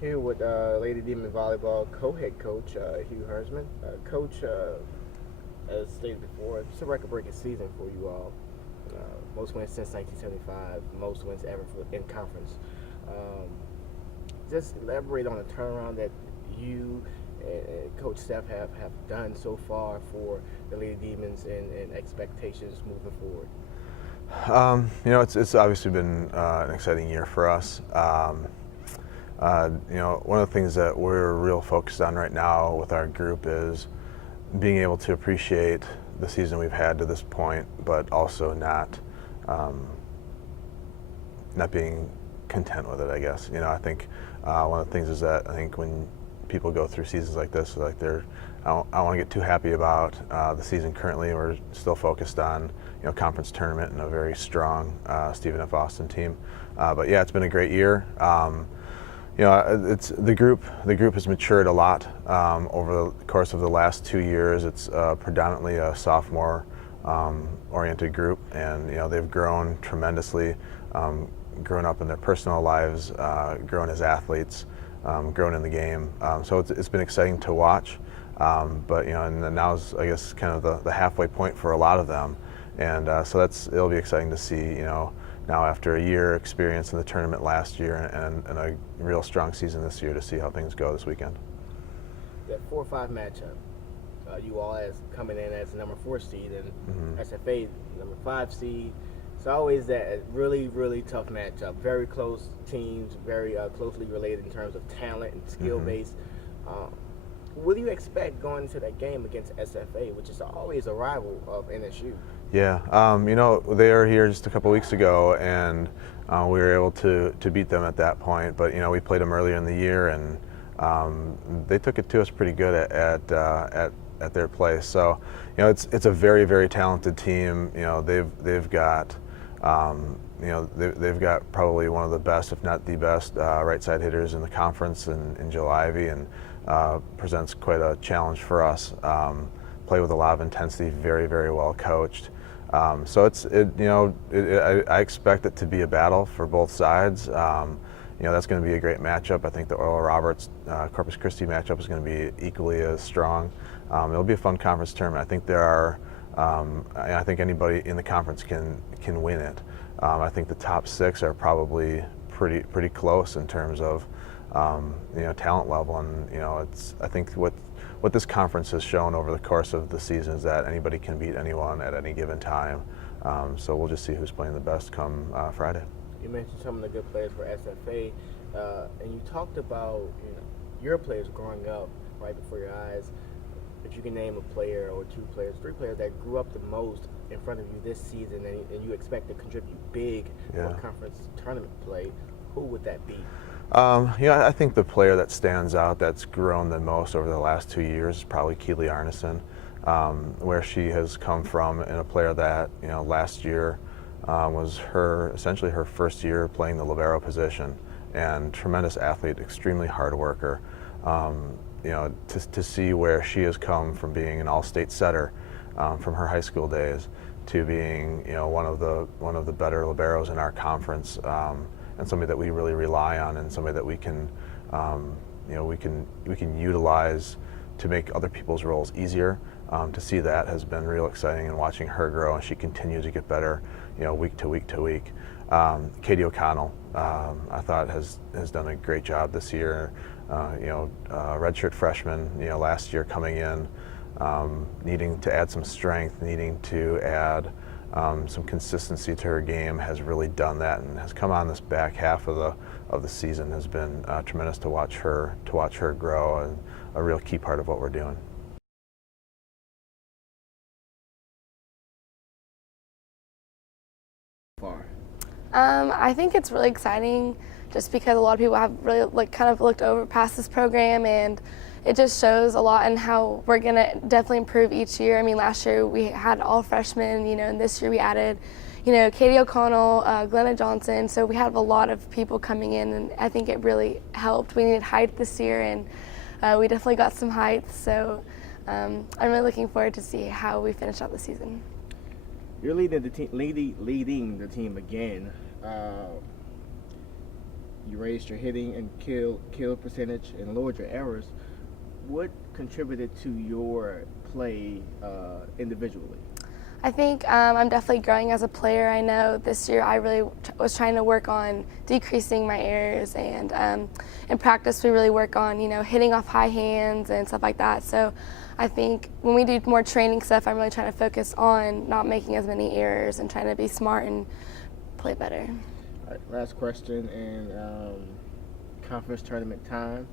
Here with Lady Demon Volleyball co-head coach Hugh Hersman. Coach, as stated before, it's a record-breaking season for you all. Most wins since 1975, most wins ever in conference. Um, just elaborate on the turnaround that you and Coach Steph have done so far for the Lady Demons and expectations moving forward. It's obviously been an exciting year for us. One of the things that we're real focused on right now with our group is being able to appreciate the season we've had to this point, but also not being content with it, I guess. I think one of the things is that I think when people go through seasons like this, I don't want to get too happy about the season currently. We're still focused on conference tournament and a very strong Stephen F. Austin team. But yeah, it's been a great year. It's the group has matured a lot over the course of the last 2 years. It's predominantly a sophomore oriented group, and they've grown tremendously, grown up in their personal lives, grown as athletes, grown in the game. So it's been exciting to watch. But and now's, I guess, kind of the halfway point for a lot of them, and so it'll be exciting to see. Now after a year experience in the tournament last year and a real strong season this year, to see how things go this weekend. That 4-5 matchup, you all as coming in as the number 4 seed and SFA number 5 seed. It's always that really, really tough matchup. Very close teams, very closely related in terms of talent and skill base. What do you expect going into that game against SFA, which is always a rival of NSU? Yeah, they were here just a couple weeks ago, and we were able to beat them at that point. But we played them earlier in the year, and they took it to us pretty good at their place. So it's a very, very talented team. They've got they've got probably one of the best, if not the best, right side hitters in the conference in Jill Ivey, and presents quite a challenge for us. Play with a lot of intensity, very, very well coached. So I expect it to be a battle for both sides. That's going to be a great matchup. I think the Oral Roberts Corpus Christi matchup is going to be equally as strong. It'll be a fun conference tournament. I think I think anybody in the conference can win it. I think the top 6 are probably pretty close in terms of talent level, and I think what this conference has shown over the course of the season is that anybody can beat anyone at any given time. So we'll just see who's playing the best come Friday. You mentioned some of the good players for SFA, and you talked about your players growing up right before your eyes. If you can name a player or 2 players, 3 players that grew up the most in front of you this season, and you expect to contribute big for conference tournament play, who would that be? I think the player that stands out that's grown the most over the last 2 years is probably Keely Arneson, where she has come from, and a player that last year was essentially her first year playing the libero position, and tremendous athlete, extremely hard worker. To see where she has come from being an all-state setter from her high school days to being one of the better liberos in our conference. And somebody that we really rely on, and somebody that we can utilize to make other people's roles easier. To see that has been real exciting, and watching her grow, and she continues to get better, week to week to week. Katie O'Connell, I thought has done a great job this year. Redshirt freshman, last year coming in, needing to add some strength, needing to add some consistency to her game, has really done that, and has come on this back half of the season. Has been tremendous to watch her grow, and a real key part of what we're doing. I think it's really exciting, just because a lot of people have really kind of looked over past this program, and it just shows a lot in how we're going to definitely improve each year. I mean, last year we had all freshmen, and this year we added, Katie O'Connell, Glenna Johnson. So we have a lot of people coming in, and I think it really helped. We needed height this year, and we definitely got some height. So I'm really looking forward to see how we finish out the season. You're leading the team again. You raised your hitting and kill percentage and lowered your errors. What contributed to your play individually? I think I'm definitely growing as a player. I know this year I really was trying to work on decreasing my errors, and in practice we really work on hitting off high hands and stuff like that. So I think when we do more training stuff, I'm really trying to focus on not making as many errors and trying to be smart and play better. All right, last question, and conference tournament time.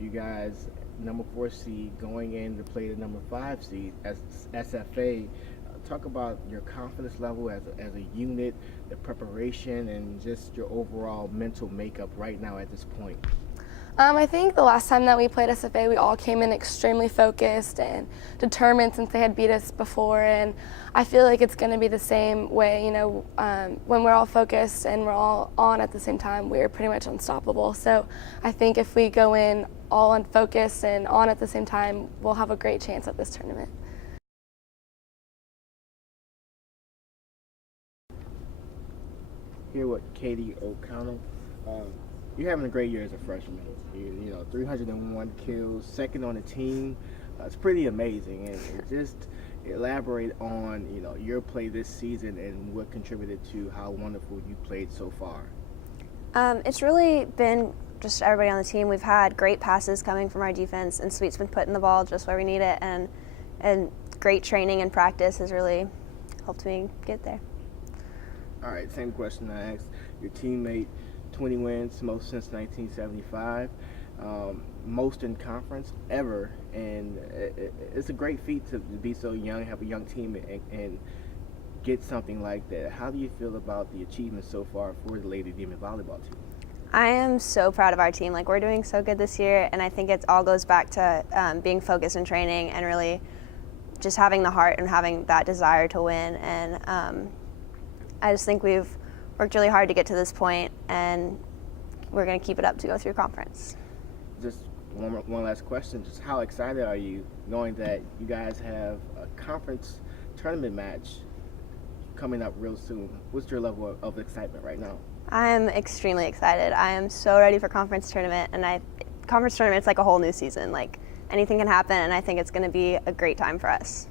You guys, number 4 seed, going in to play the number 5 seed as SFA. Talk about your confidence level as a unit, the preparation, and just your overall mental makeup right now at this point. I think the last time that we played SFA, we all came in extremely focused and determined since they had beat us before, and I feel like it's going to be the same way. When we're all focused and we're all on at the same time, we're pretty much unstoppable. So I think if we go in all unfocused and on at the same time, we'll have a great chance at this tournament. Here with Katie OConnell. You're having a great year as a freshman. 301 kills, second on the team. It's pretty amazing. And just elaborate on your play this season and what contributed to how wonderful you played so far. It's really been just everybody on the team. We've had great passes coming from our defense, and Sweet's been putting the ball just where we need it, and great training and practice has really helped me get there. All right, same question I asked your teammate. 20 wins, most since 1975, most in conference ever, and it's a great feat to be so young, have a young team, and get something like that. How do you feel about the achievements so far for the Lady Demon volleyball team? I am so proud of our team. We're doing so good this year, and I think it all goes back to being focused in training and really just having the heart and having that desire to win. And I just think we've worked really hard to get to this point, and we're going to keep it up to go through conference. Just one last question. Just how excited are you knowing that you guys have a conference tournament match coming up real soon? What's your level of excitement right now? I am extremely excited. I am so ready for conference tournament, and conference tournament's like a whole new season. Anything can happen, and I think it's going to be a great time for us.